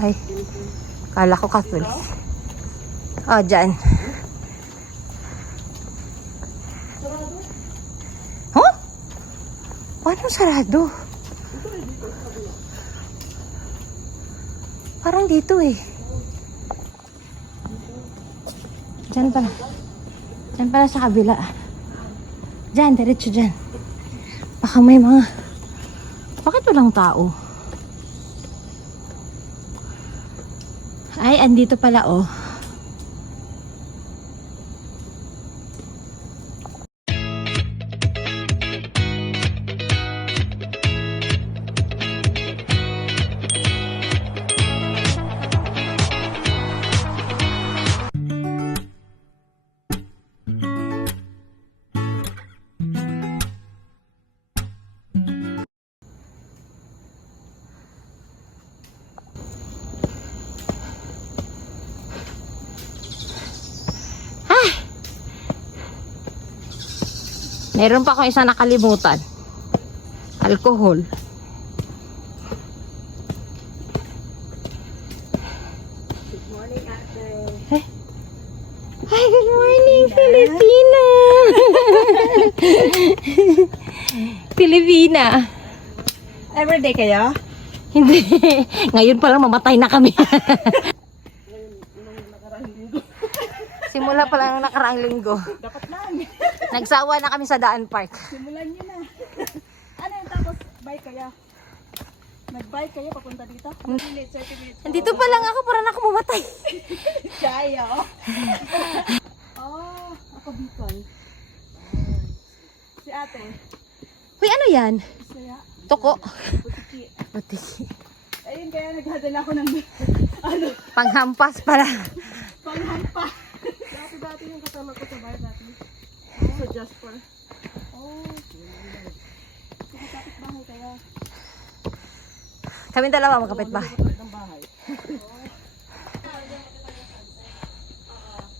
Ay, kala ko Catholic. Oh, dyan. Huh? Paano sarado? Parang dito eh. Dyan pala. Dyan pala sa kabila. Dyan, diretso dyan. Baka may mga... Bakit walang tao? Ay, andito pala oh. Meron pa akong isa nakalimutan. Alcohol. Good morning, ate. Ay, ay good morning, Filipina! Filipina. Everyday kayo? Hindi. Ngayon pa lang mamatay na kami. Simula pa lang nung nakaraang linggo. Dapat lang. Nagsawa na kami sa Daan Park. Simulan nyo na. Ano yung tapos bike kayo? Nag-bike kayo papunta dito? 30 minutes. Nandito pa lang ako para na ako mamatay. Kaya. Oh, ako Bicol. Si ate. Uy, ano yan? Saya. Toko. Butiki. Butiki. Ayun kaya nagdadala ako ng ano, Panghampas para. panghampa. Dati yung kasama ko sa bar natin. Sa Jasper. Oh. Sige, kapit bahay kaya. Kami dalawa magkapit ba? Ng bahay.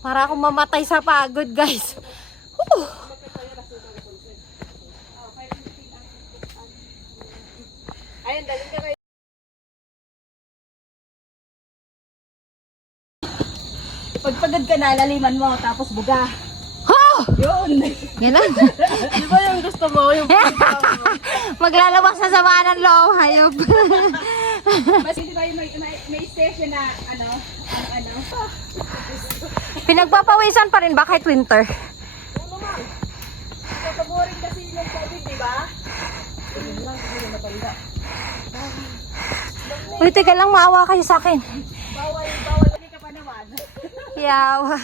Para akong mamatay sa pagod, guys. Woo! Ayun, dali ka kayo. Pagpagod ka na, laliman mo, tapos buga. Ho! Yun! Ganun. Di ba yung gusto mo? Yung Maglalabas sa sama ng loob, hayop. mas hindi tayo may station na ano, ang ano. Pinagpapawisan pa rin ba kahit winter? Oo naman. Kapaboring kasi yung COVID, di ba? Yun lang, hindi matanda. Uy, teka lang, maawa kayo sa akin. Bawal, hindi ka pa naman. Yawa.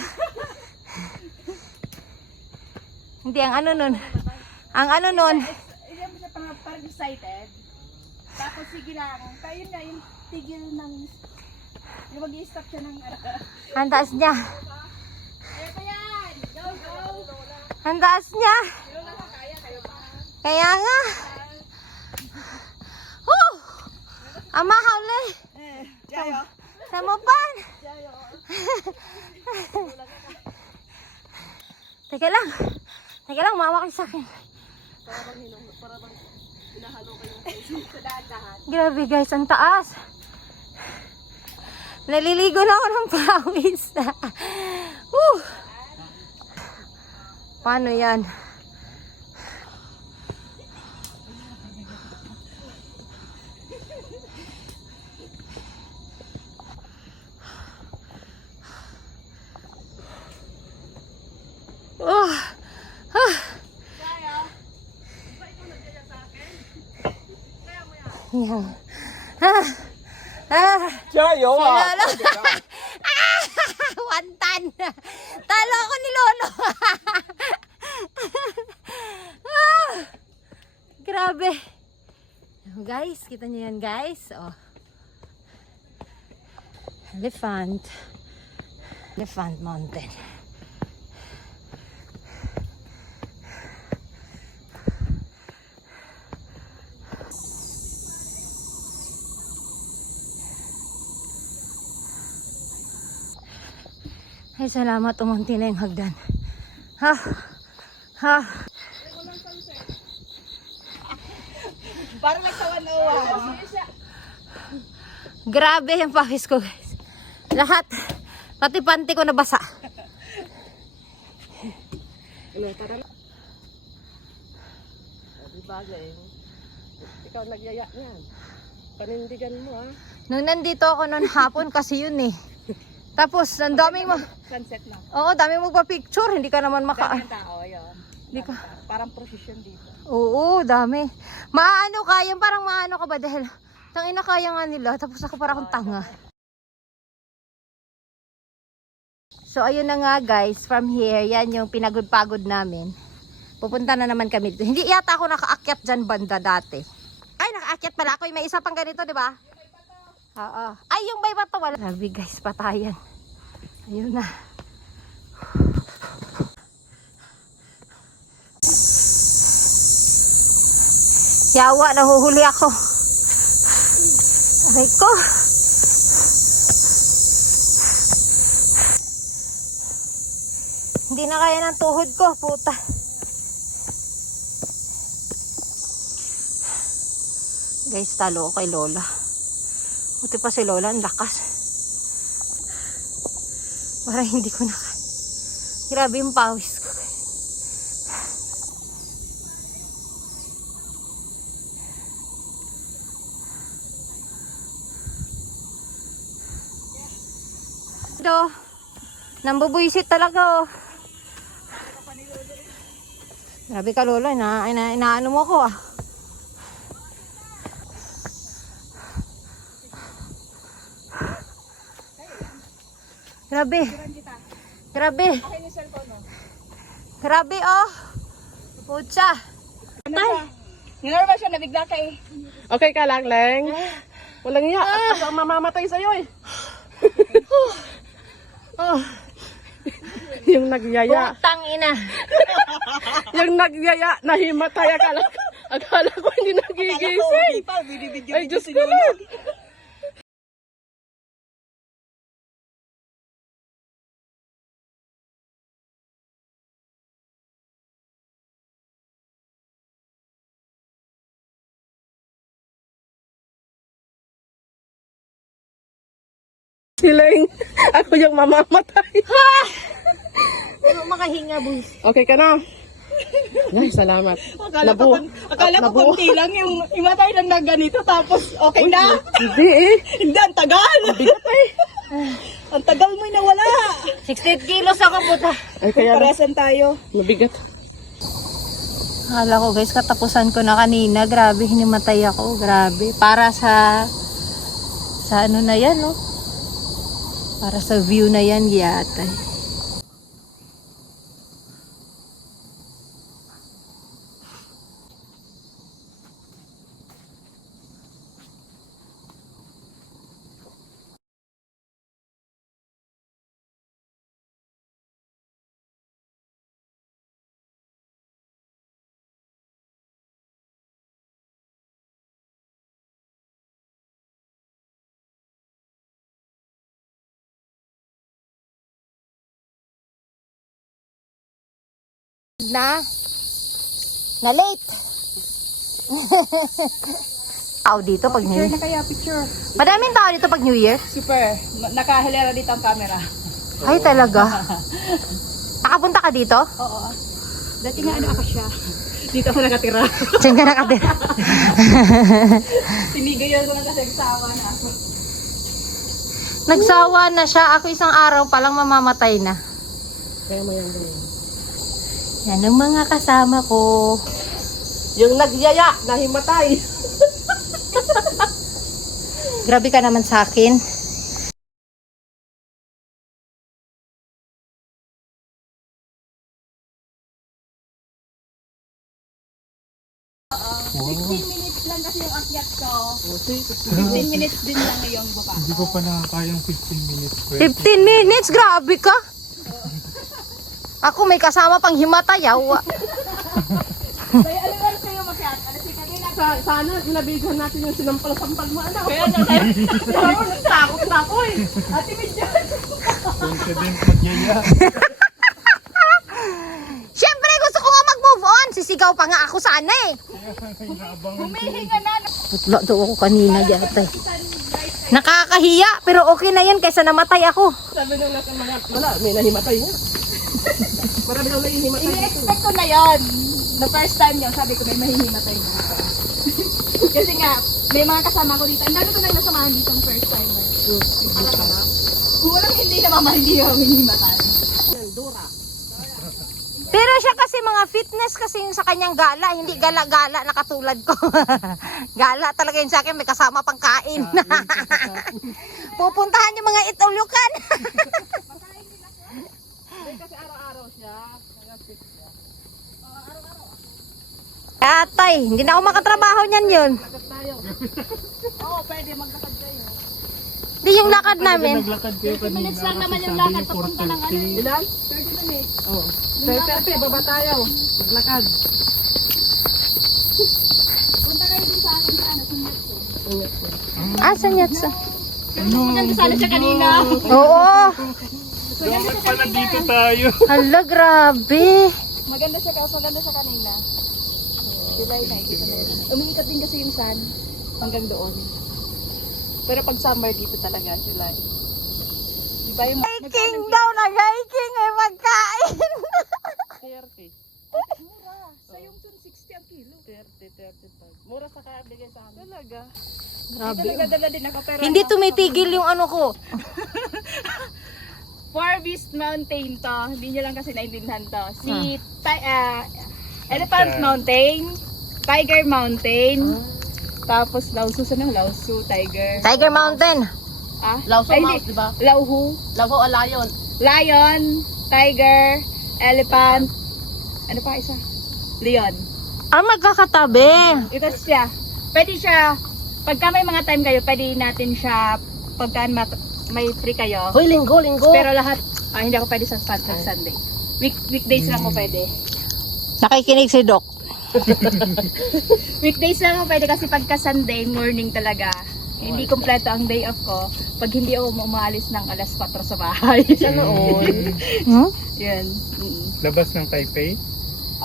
Hindi, ang ano nun. Ang ano nun. Hindi mo siya parang excited. Tapos sige lang, kayo na yung tigil ng, yung mag-i-stop siya ng, Ang taas niya. kaya pa yan! Go, go! Ang taas niya. Sino lang kaya, kayo pa. Kaya nga. Oh! Ama, huli. Jayo! Samupan. Jayo! Teka lang. Teka lang, maawa kayo sa akin. Para bang hinahalo kayong sa daan-dahan. Grabe guys, ang taas. Naliligo na ako ng pawis. Paano yan? Oh. Ah. Yan. Ah. Ah. 加油 Si 啊！ Lolo. Ah! Wantan. Talo ako ni Lolo. Ah! Grabe. Guys, kita niyo yan guys. Oh. Elephant. Elephant Mountain. Ay, salamat. Umunti na yung hagdan. Ha? Ha? Parang nagsawan-awan. Grabe yung pawis ko guys. Lahat. Pati panty ko nabasa. Ano, tara na. Di bagay. Ikaw nagyaya niyan. Panindigan mo ha. Nung nandito ako noon hapon kasi yun eh. Tapos, ang daming Sunset na. Oo, daming magpa-picture. Hindi ka naman Daming tao, yun. Hindi ka... Parang procession dito. Oo, dami. Maano ka yan? Parang maano ka ba? Dahil, tangina kaya nga nila. Tapos ako parang akong tanga. So, ayun na nga guys. From here, yan yung pinagod-pagod namin. Pupunta na naman kami dito. Hindi yata ako nakaakyat dyan banda dati. Ay, nakaakyat pala ako. May isa pang ganito, di ba? Oo. Ay, yung bay bato wala. Sabi guys, patayan. Ayun na. Yawa, nahuhuli ako. Aray ko. Hindi na kaya ng tuhod ko, puta. Guys, talo ko kay Lola. Buti pa si Lola, ang lakas. Parang hindi ko na. Grabe yung pawis ko. Do, nambubuisit talaga oh. Grabe ka Lola, inaano mo ko ah. Grabe. Grabe. Grabe oh. Pucha. Ay! Ninerva siya, nabigla ka eh. Okay ka lang, Leng. Walang iya. Ako ang mamamatay sa'yo eh. Oh. Yung nagyaya. Putang ina. Yung nagyaya, nahimatay. Akala ko hindi nagigising. Ay, Diyos ko na. Siling, ako yung mamamatay. Ano makahinga, boy? Okay ka na? Ay, salamat. Akala ko konti lang yung imatay lang na ganito tapos okay na. Hindi eh. Hindi, ang tagal. Ang bigat eh. Ang tagal mo'y nawala. 68 kilos ako, puta. Ay, kaya parasan tayo. Mabigat. Akala ko guys, katapusan ko na kanina. Grabe, hinimatay ako. Grabe. Para sa ano na yan, no? Para sa view na yan, yata. Na late. Tao dito pag New Year. Na kaya picture. Madaming tao dito pag New Year. Super. Nakahilera dito ang camera. Ay talaga. Nakapunta ka dito? Oo. Dati nga ano ako siya. Dito ako nakatira. Diyan ka nakatira. Tinigayan ko na kasi nagsawa na ako. Nagsawa na siya. Ako isang araw palang mamamatay na. Kaya mo yan ganyan. Yan ang mga kasama ko. Yung nagyaya, nahimatay. Grabe ka naman sa akin. Lang kasi yung akyat ko. 15 minutes din lang yung baba. Hindi ko pa nakakayang 15 minutes. 15 minutes? Grabe ka. Ako may kasama pang himatayaw. Kaya alam kayo makyat. Sana nabigyan natin yung sinampal-sampal mo. Ano? Kaya takot na ako eh. Ate Midjan. Confident magyaya. Siyempre gusto ko nga mag-move on. Sisigaw pa nga ako sana eh. Humihinga na. Putla daw ako kanina yata. Nakakahiya, pero okay na yan kaysa namatay ako. Sabi nung nasa mga, wala, may nahimatay nga. Marami nang nahihimatay. Ini-expect ko na yon. The first time yun, sabi ko may mahihimatay dito. Kasi nga, may mga kasama ko dito. Ang dami ko nang nasamahan dito ang first time. Kung walang hindi na mama, hindi ako mahihimatay. Dura. Pero siya kasi mga fitness kasi yung sa kanyang gala, hindi gala-gala na katulad ko. Gala talaga yun sa akin, may kasama pang kain. Pupuntahan yung mga itulukan. Kasi araw-araw siya. Nag-fit siya. Atay, hindi na ako makatrabaho niyan yun. Lakad tayo. Oo, pwede maglakad kayo. Hindi yung lakad namin. Naglakad kayo 30 kanina. minutes lang kasi naman yung sabi lakad niyo papunta ng ano. 4:30. Ilan? 30 minutes. Oo. 30, baba tayo. Maglakad. Punta kayo din sa akin sa ano, sa Ah, sa Nyatsa. Maganda sana siya kanina. Oo. Dapat pala dito tayo. Hala, grabe. Maganda siya kanina. Sila yung nakikita na yun. Umiikot din kasi yung sun hanggang doon. Pero pag summer dito talaga sila. Di ba yung Hiking daw, nag-hiking eh, magkain. 30. Mura. Sa yung 60 ang kilo. 30, 35. Mura sa kaya bigay sa amin. Talaga. Grabe. Nagdadala din ako pero Hindi tumitigil yung ano ko. Far Beast Mountain to. Hindi nyo lang kasi naintindihan to. Si Elephant Mountain, Tiger Mountain, tapos Lausu. Saan ang Lausu? Tiger. Tiger Mountain. Ah? Lausu Ay, Mountain, hindi. diba? Lauhu. Lavo o lion? Lion, Tiger, Elephant. Ano pa isa? Leon. Ah, magkakatabi. Ito siya. Pwede siya, pagka may mga time kayo, pwede natin siya, pagka may free kayo. Hoy, linggo. Pero lahat, hindi ako pwede sa Sunday. Weekdays lang ako pwede. Nakikinig si Doc. Weekdays lang ako pwede kasi pagka Sunday morning talaga. Hindi kompleto ang day off ko pag hindi ako umaalis ng alas 4 sa bahay. Sana all. Hmm? Yan. Labas ng Taipei.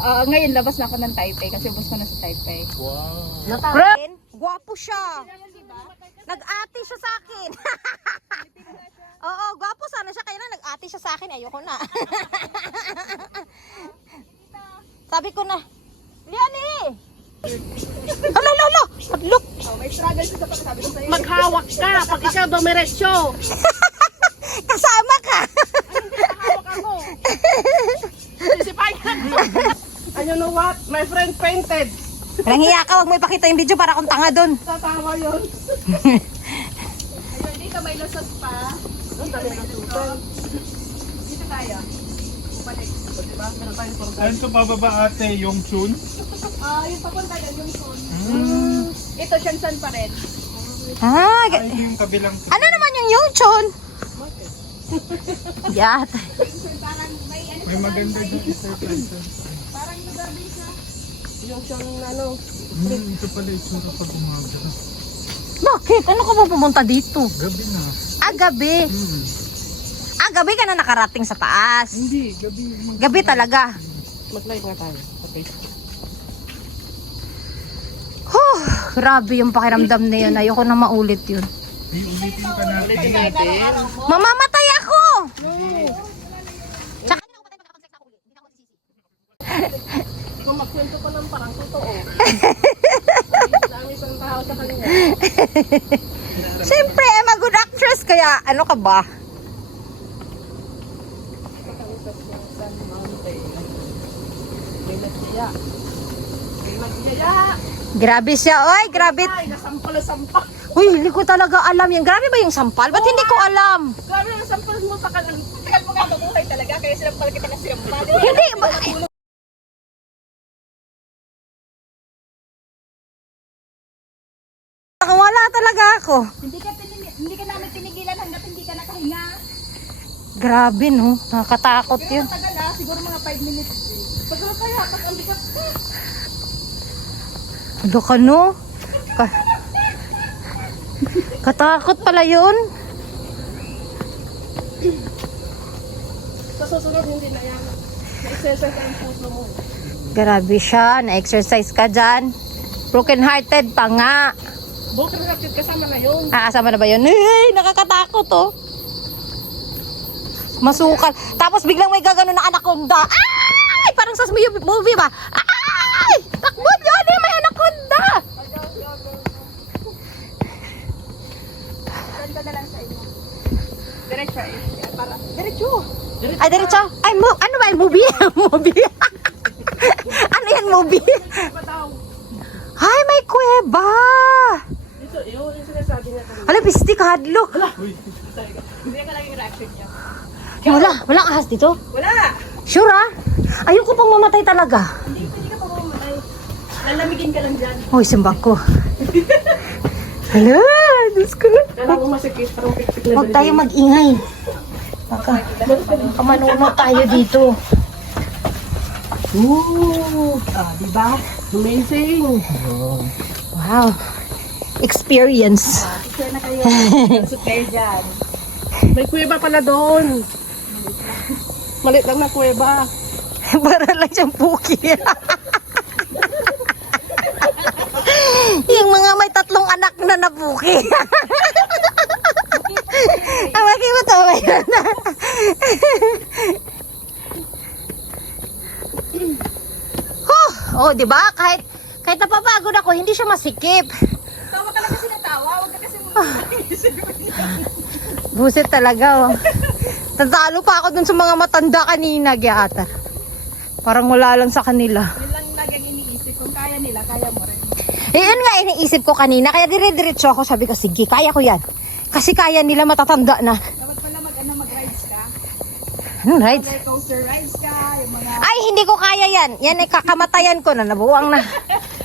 Ngayon labas na ako ng Taipei kasi ubos ko na sa Taipei. Wow. Gwapo siya. Nag-ate siya sa akin. Oo, gwapo sana siya. Kaya na nag-ate siya sa akin. Ayoko na. Sabi ko na, Liani! Hala, hala! Look! May struggle siya sa pagsabi ko sa'yo. Maghawak ka pag ikaw dumiretso. Kasama ka! Maghawak ako. Sisipay ka. And you know what? My friend painted. Walang hiya ka, huwag mo ipakita yung video para akong tanga dun. Tatawa yun. Ayun, dito may lusot pa. Dito tayo. Balik. Diba? Meron tayong puro. Saan to bababa ate? Yongchun? Yung papunta yun, yung son. Ito, Shansan pa rin. Ah, Ay, ito yung kabilang. ano naman yung Yungchon? Yat. Parang may ano May maganda doon isa plaza. parang lugar din siya. Yung siyang ano. Ito pala itsura pag umaga. Bakit? Ano ka ba pumunta dito? Gabi na. Ah, gabi. Ah, gabi ka na nakarating sa taas. Hindi, gabi. Gabi talaga. Mag-live nga tayo sa Facebook. Huh, grabe yung pakiramdam na yun. Ayoko na maulit yun. Ay, ulitin pa natin. Ulitin natin. Mamamatay ako! Tsaka hindi ako patay pagkakapag-sex ako ulit. Hindi ako magsisisi. Kung magkwento pa ng parang totoo. Dami isang tao sa kanya. Siyempre, I'm a good actress. Kaya ano ka ba? May nagsiya. May nagsiya. Grabe siya. Oy, grabe. Ay, nasampal na sampal. Uy, hindi ko talaga alam yan. Grabe ba yung sampal? Ba't hindi ko alam? Grabe na nasampal mo sa kanan. Tagal mo nga mabuhay talaga, kaya sinampal kita na sinampal. Hindi. Wala talaga ako. Hindi ka namin tinigilan hanggat hindi ka nakahinga. Grabe no. Nakakatakot Pero yun. matagal siguro mga 5 minutes. Pag kaya, pag ang bigat. Ano ka no? Katakot pala yun. Sa susunod hindi na yan. Na-exercise ang puso mo. Grabe siya. Na-exercise ka dyan. Broken hearted pa nga. Broken hearted kasama na yun. Kasama na ba yun? Ay, nakakatakot oh. Masukal. Tapos biglang may gagano na anaconda. Ay! Parang sa movie ba? Ay! Takbot yun eh! May anaconda! Ganda na lang sa inyo. Diretso eh. Para. Diretso. Ay, diretso. Ay, ano ba yung movie? Movie? Ano yan movie? Ay, may kuweba! Ito, yun yung sinasabi niya kanina. Hala, pistik, hadlok. Hindi ka lang yung reaction niya. Walang ahas dito. Wala! Sure ah? Ayoko pang mamatay talaga. Hindi ka pa mamamatay. Lalamigin ka lang dyan. Hoy, simbang ko. Hala, Diyos ko. Kala mo masikip, parang pikpik na Huwag tayo mag-ingay. Baka manunod tayo dito. Ooh! Diba? Amazing! Wow. Experience. Share na kayo. Super dyan. May kuweba pala doon. Malit lang na kuweba. Para lang siyang puki. Yung mga may 3 anak na napuki. Ang makikita mo yun. Oh, di ba? Kahit napapagod ako, hindi siya masikip. Tawa ka lang kasi natawa. Huwag ka kasi Buset talaga, oh. Tatalo pa ako dun sa mga matanda kanina, Giata. Parang wala lang sa kanila. Yun lang lagi ang iniisip. Kung kaya nila, kaya mo rin. Yun nga iniisip ko kanina, kaya dire-diretso ako, sabi ko, sige, kaya ko yan. Kasi kaya nila matatanda na. Dapat pala mag-rides ka. Anong rides? Roller coaster rides ka. Yung mga... Ay, hindi ko kaya yan. Yan ay kakamatayan ko na, nabuwang na.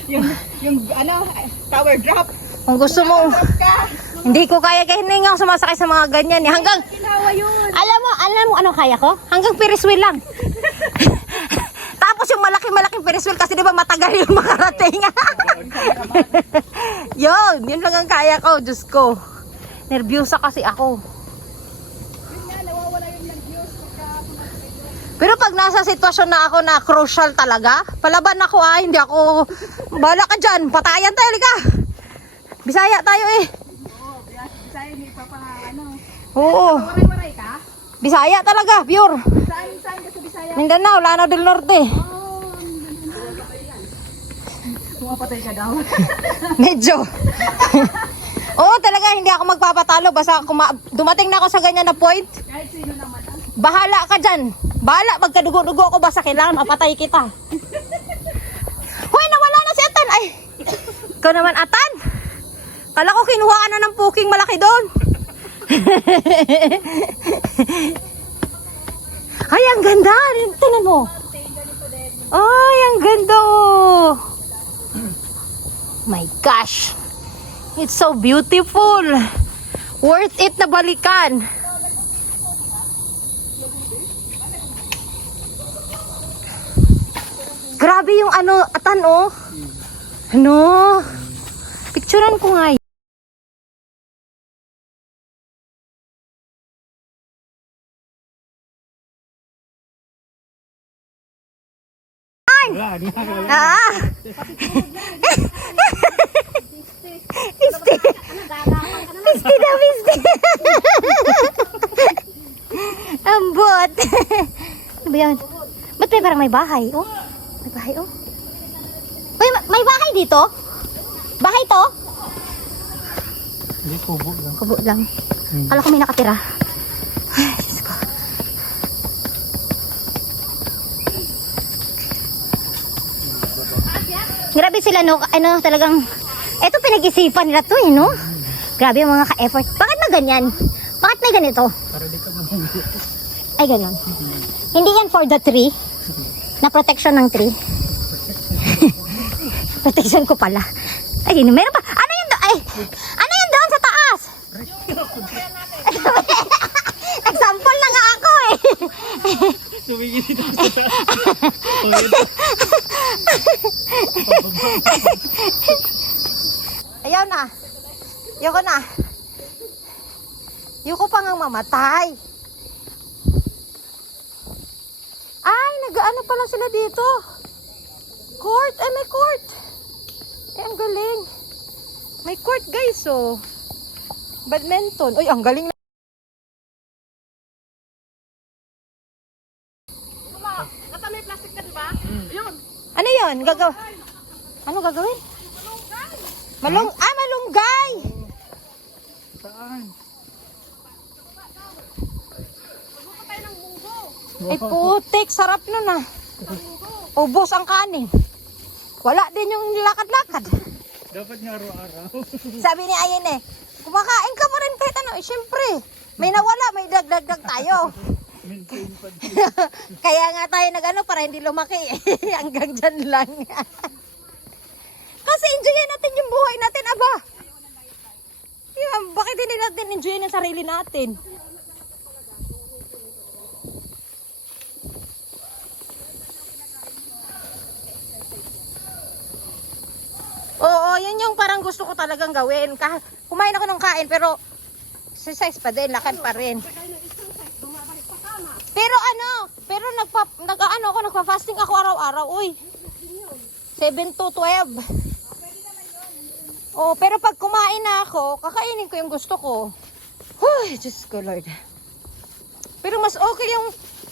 yung tower drop. Kung gusto mo, Drop ka. hindi ko kaya, kaya hindi nga ako sumasakay sa mga ganyan. Eh. Hanggang, Ginawa yun. alam mo ano kaya ko? Hanggang Ferris wheel lang. Tapos yung malaki-malaking Ferris wheel kasi di ba matagal yung makarating. yun lang ang kaya ko, Diyos ko. Nervyosa kasi ako. Yun nga, nawawala yung nag-views. Pero pag nasa sitwasyon na ako na crucial talaga, palaban ako hindi ako, bala ka dyan, patayan tayo, liga. Bisaya tayo eh. Oo, sa'yo may Oo, Waray-waray ka? Bisaya talaga, pure. Saan ka sa Bisaya? Mindanao, Lanao del Norte. Pumapatay ka daw. Medyo. Oo, talaga hindi ako magpapatalo. Basta dumating na ako sa ganyan na point, Kahit sino naman. bahala ka dyan. Bahala, magkadugo-dugo ako basta kailangan mapatay kita. Hoy, nawala na si Atan. Ay, ikaw naman, Atan. Kala ko kinuha ka na ng puking malaki doon. Ay, ang ganda. Tingnan mo. Ay, ang ganda oh. My gosh. It's so beautiful. Worth it na balikan. Grabe yung Atan oh. Picturean ko nga. Ah! Pisti. Ambot. Ano ba yan? Ba't may parang may bahay? Oh, may bahay oh. May bahay dito? Bahay to? Hindi, kubo lang. Kubo lang. Kala ko may nakatira. Ay, Diyos ko. Grabe sila no, talagang, eto pinag-isipan nila to no? Grabe yung mga ka-effort. Bakit na ganyan? Bakit na ganito? Para di ka mamulo. Ay, ganun. Hindi yan for the tree. Na protection ng tree. Protection ko pala. Ay, meron pa. Ano yun doon? Ay, ano yun doon sa taas? Example na nga ako eh. Tumingin dito sa taas. Ayaw na. Ayoko na. Ayoko pa ngang mamatay. Ay, nag-ano pala sila dito. Court. Ay, may court. Eh, ang galing. May court guys, oh. Badminton. Uy, ang galing. Nata may plastic na, di ba? Yun. Ano yun? Ano gagawin? Malunggay! Saan? Ay putik, sarap nun ah. Ubos ang kanin. Wala din yung lakad-lakad. Dapat nga araw-araw. Sabi ni Ayen eh, kumakain ka pa rin kahit ano. Eh, syempre, may nawala, may dagdag tayo. Maintain pa din. Kaya nga tayo nag-ano para hindi lumaki. Hanggang dyan lang. Kasi enjoyin natin yung buhay natin, aba. Yeah, bakit hindi natin enjoyin ang sarili natin? Oo, yan yung parang gusto ko talagang gawin. Kumain ako ng kain pero exercise pa din, lakad pa rin. Pero nagpa-fasting ako araw-araw, uy. 7 to 12. Oh, pero pag kumain na ako, kakainin ko yung gusto ko. Huy, Diyos ko, Lord. Pero mas okay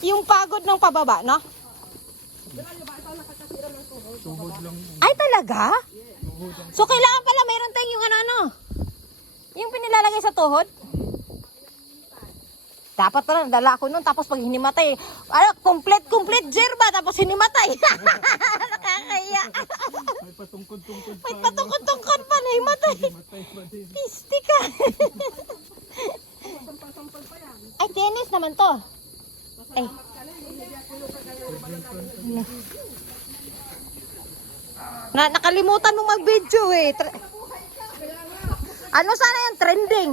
yung pagod ng pababa, no? Tuhod lang. Ay, talaga? So, kailangan pala mayroon tayong yung ano. Yung pinilalagay sa tuhod? Dapat pala, dala ko nun. Tapos pag hinimatay, complete jerba. Tapos hinimatay. Nakakaya. May patungkod-tungkod pa. May patungkod-tungkod pa na himatay. Matay pa din. Pisti ka. Ay, tennis naman to. Ay. Nakalimutan mo mag-video eh. Ano sana yung trending?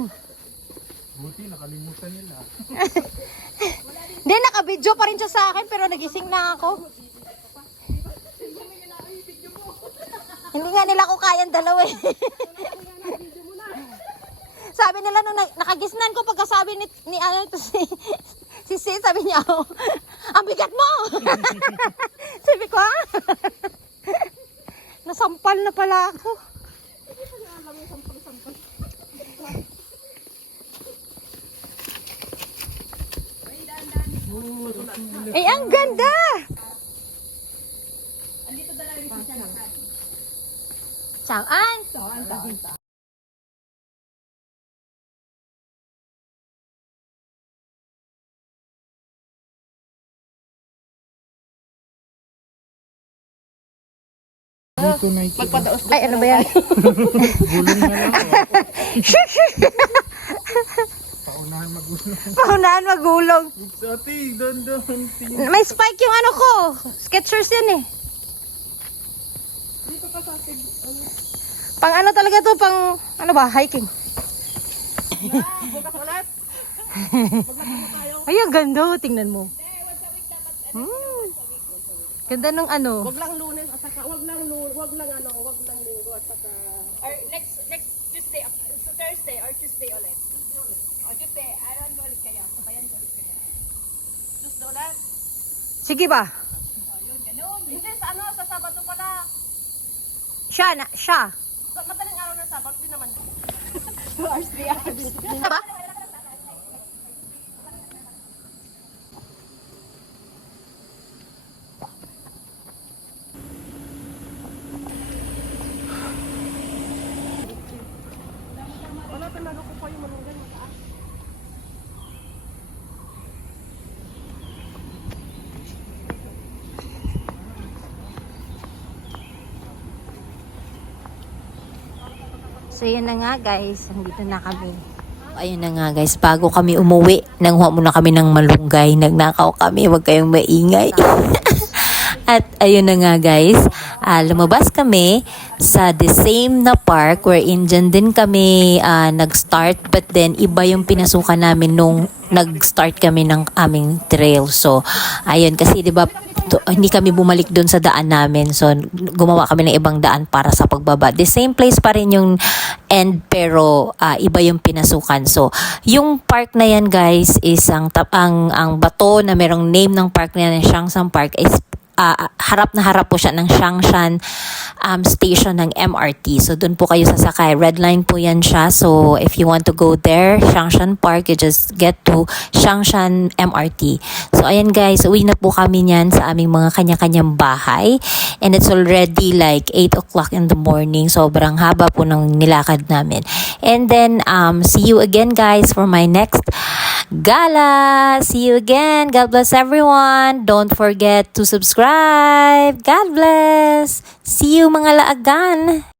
Buti nakalimutan nila. Hindi, naka-video pa rin siya sa akin pero nagising na ako. Hindi nga nila ko kayang dalawa eh. Sabi nila nung nakagisnan ko pagkasabi ni ano to si Sid, sabi niya, oh, ang bigat mo! Sabi ko, ha? Nasampal na pala ako. Eh, ang ganda! Saan? Dito na ito. Ay, ano ba yan? Gulong na lang. Paunahan magulong. Paunahan magulong. Oops, ate. Dandan. May spike yung ano ko. Skechers yan eh. Pang ano talaga to? Pang ano ba? Hiking. Bukas ulit. Ay, ang ganda. Tingnan mo. Ganda nung ano. Wag lang Lunes at saka wag lang Linggo at saka or next Tuesday, so Thursday or Tuesday ulit. O Tuesday, aron ko ulit kayo. Sabayan ko ulit kayo. Tuesday ulit. Sige ba? Yun, ganun. Hindi sa sa Sabado pala. Siya. Madaling araw ng Sabado din naman. 2 hours, 3 hours. Ba? Wala talaga ko pa yung malunggan mataas. So yun na nga guys, nandito na kami. Ayun na nga guys, bago kami umuwi, nanghuha muna kami ng malunggay, nagnakaw kami, wag kayong maingay. At ayun na nga guys, lumabas kami sa the same na park wherein dyan din kami nag-start, but then iba yung pinasukan namin nung nag-start kami ng aming trail. So ayun, kasi diba hindi kami bumalik doon sa daan namin, so gumawa kami ng ibang daan para sa pagbaba. The same place pa rin yung end pero iba yung pinasukan. So yung park na yan guys is ang bato na merong name ng park na yan, Shangsang Park, is harap na harap po siya ng Xiangshan station ng MRT. So doon po kayo sasakay. Red line po yan siya. So if you want to go there, Xiangshan Park, you just get to Xiangshan MRT. So ayan guys, uwi na po kami niyan sa aming mga kanya-kanyang bahay. And it's already like 8 o'clock in the morning. Sobrang haba po ng nilakad namin. And then, see you again guys for my next gala. See you again. God bless everyone. Don't forget to subscribe. God bless. See you mga laagan.